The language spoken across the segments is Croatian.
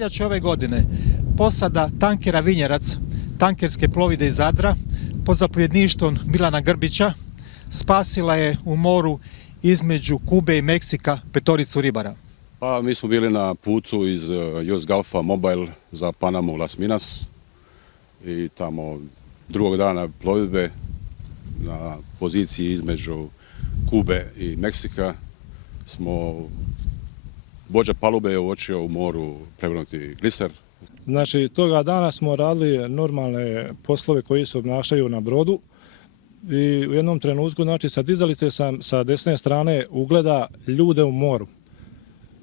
veljače ove godine posada tankera Vinjerac, tankerske plovide iz Zadra, pod zapovjedništvom Milana Grbića, spasila je u moru između Kube i Meksika 5 ribara. Pa mi smo bili na putu iz US Gulfa Mobile za Panamu Las Minas i tamo drugog dana plovidbe na poziciji između Kube i Meksika smo vođa palube je uočio u moru prevrnuti gliser. Znači, toga dana smo radili normalne poslove koji se obnašaju na brodu i u jednom trenutku, znači, sa dizalice sam sa desne strane ugleda ljude u moru.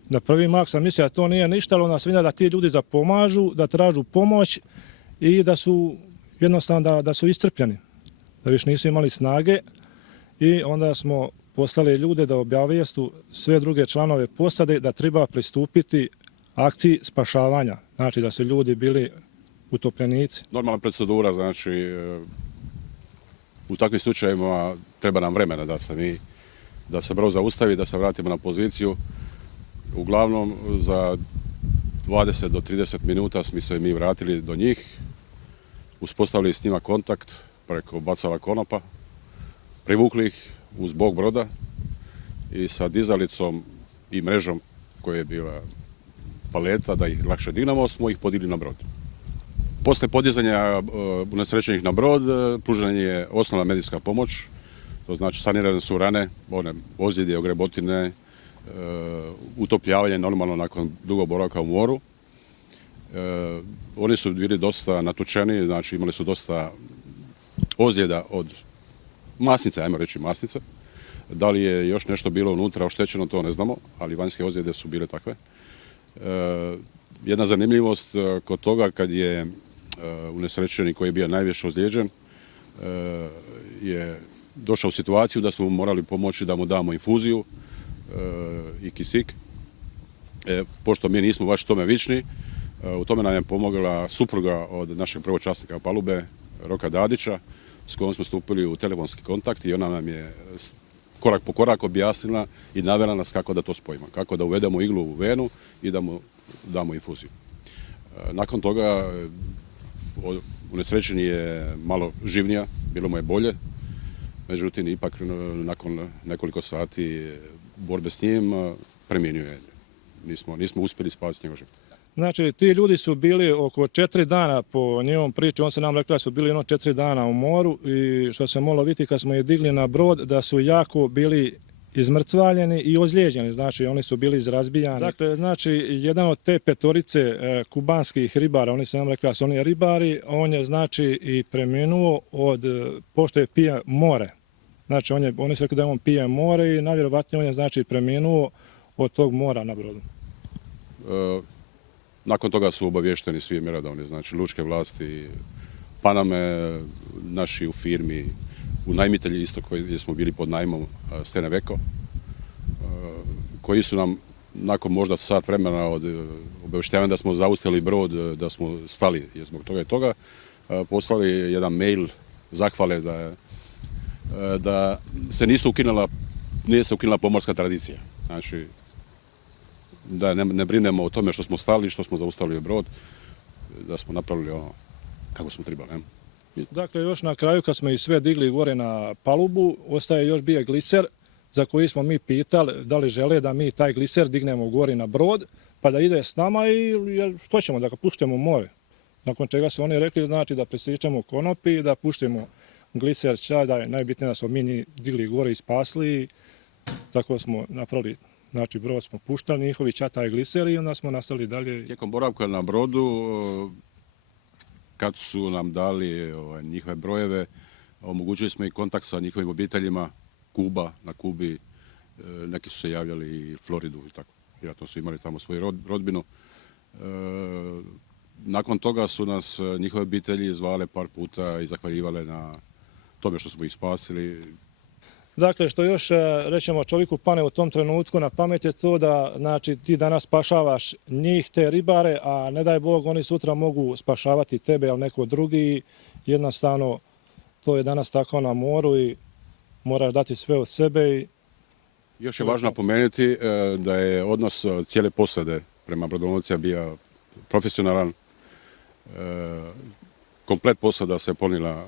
Na prvi mah sam mislio da to nije ništa, ali onda sam vidio da ti ljudi zapomažu, da tražu pomoć i da su jednostavno da su iscrpljeni, da više nisu imali snage i onda smo poslali ljude da objavijestu sve druge članove posade da treba pristupiti akciji spašavanja, znači da su ljudi bili utopljenici. Normalna procedura, znači u takvim slučajevima treba nam vremena da se brod zaustavi, da se vratimo na poziciju. Uglavnom za 20 do 30 minuta smo se mi vratili do njih, uspostavili s njima kontakt preko bacala konopa, privukli ih uz bok broda i sa dizalicom i mrežom koja je bila paleta da ih lakše dignemo, smo ih podigli na brod. Poslije podizanja unesrećenih na brod pružena je osnovna medijska pomoć, to znači sanirane su rane, one ozljede, ogrebotine, utopljavanje normalno nakon dugog boravka u moru. Oni su bili dosta natučeni, znači imali su dosta ozljeda od masnice, ajmo reći masnice. Da li je još nešto bilo unutra oštećeno, to ne znamo, ali vanjske ozljede su bile takve. Jedna zanimljivost kod toga kad je unesrećeni koji je bio najviše ozlijeđen je došao u situaciju da smo mu morali pomoći da mu damo infuziju i kisik. Pošto mi nismo baš tome vični, u tome nam je pomogla supruga od našeg prvog časnika palube, Roka Dadića, s kojom smo stupili u telefonski kontakt i ona nam je korak po korak objasnila i navela nas kako da to spojimo, kako da uvedemo iglu u venu i da mu damo infuziju. Nakon toga unesrećeni je malo živnija, bilo mu je bolje, međutim ipak nakon nekoliko sati borbe s njim preminio je. Nismo uspjeli spasiti njegov život. Znači, ti ljudi su bili oko 4 dana po njegovom priči, on se nam rekla da su bili 4 dana u moru i što se moglo vidjeti kad smo je digli na brod da su jako bili izmrcvaljeni i ozlijeđeni, znači oni su bili izrazbijani. Dakle, znači, jedan od te 5 kubanskih ribara, oni su nam rekli da su oni ribari, on je znači i preminuo pošto je pije more. Znači, oni su rekli da on pije more i najvjerovatnije on je znači preminuo od tog mora na brodu. Nakon toga su obavješteni svi mjerodavni, znači lučke vlasti, Paname, naši u firmi, unajmitelji isto gdje smo bili pod najmom Stena Veko, koji su nam nakon možda sat vremena od obavještavanja da smo zaustavili brod, da smo stali zbog toga i toga, poslali jedan mail zahvale da se nije se ukinula pomorska tradicija. Znači, da ne brinemo o tome što smo stali, što smo zaustavili brod, da smo napravili ono kako smo trebali. Dakle, još na kraju kad smo ih sve digli gore na palubu, ostaje još bio gliser za koji smo mi pitali da li žele da mi taj gliser dignemo gore na brod, pa da ide s nama i što ćemo, da ga puštemo u more. Nakon čega su oni rekli znači da presjećemo konopi i da puštimo gliser čaj, da je najbitnije da smo mi digli gore i spasli. Tako smo napravili, znači brod smo puštali, njihovi čataj gliser i onda smo nastavili dalje. Tijekom boravka na brodu, kad su nam dali njihove brojeve, omogućili smo i kontakt sa njihovim obiteljima, na Kubi, neki su se javljali i Floridu i tako. Vjerojatno su imali tamo svoju rodbinu. Nakon toga su nas njihove obitelji zvale par puta i zahvaljivale na tome što smo ih spasili. Dakle, što još rećemo čovjeku pane u tom trenutku na pamet je to da znači, ti danas spašavaš njih, te ribare, a ne daj Bog oni sutra mogu spašavati tebe ili neko drugi. Jednostavno, to je danas tako na moru i moraš dati sve od sebe. Još je važno napomenuti da je odnos cijele posade prema brodovnicama bio profesionalan. Komplet posada se ponila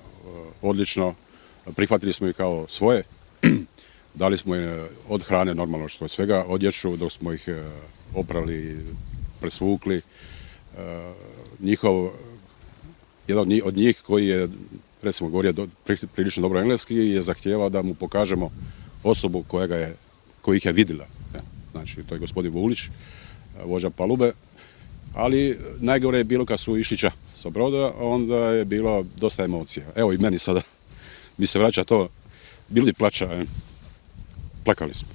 odlično. Prihvatili smo ih kao svoje. Dali smo im od hrane normalno što je svega, odjeću dok smo ih oprali, presvukli. Jedan od njih koji je, recimo, govorio prilično dobro engleski, je zahtijevao da mu pokažemo osobu koja ih je vidjela. Znači, to je gospodin Vulić, vođa palube. Ali najgore je bilo kad su išli sa broda, onda je bilo dosta emocija. Evo i meni sada mi se vraća to, bili plaća, plakali smo.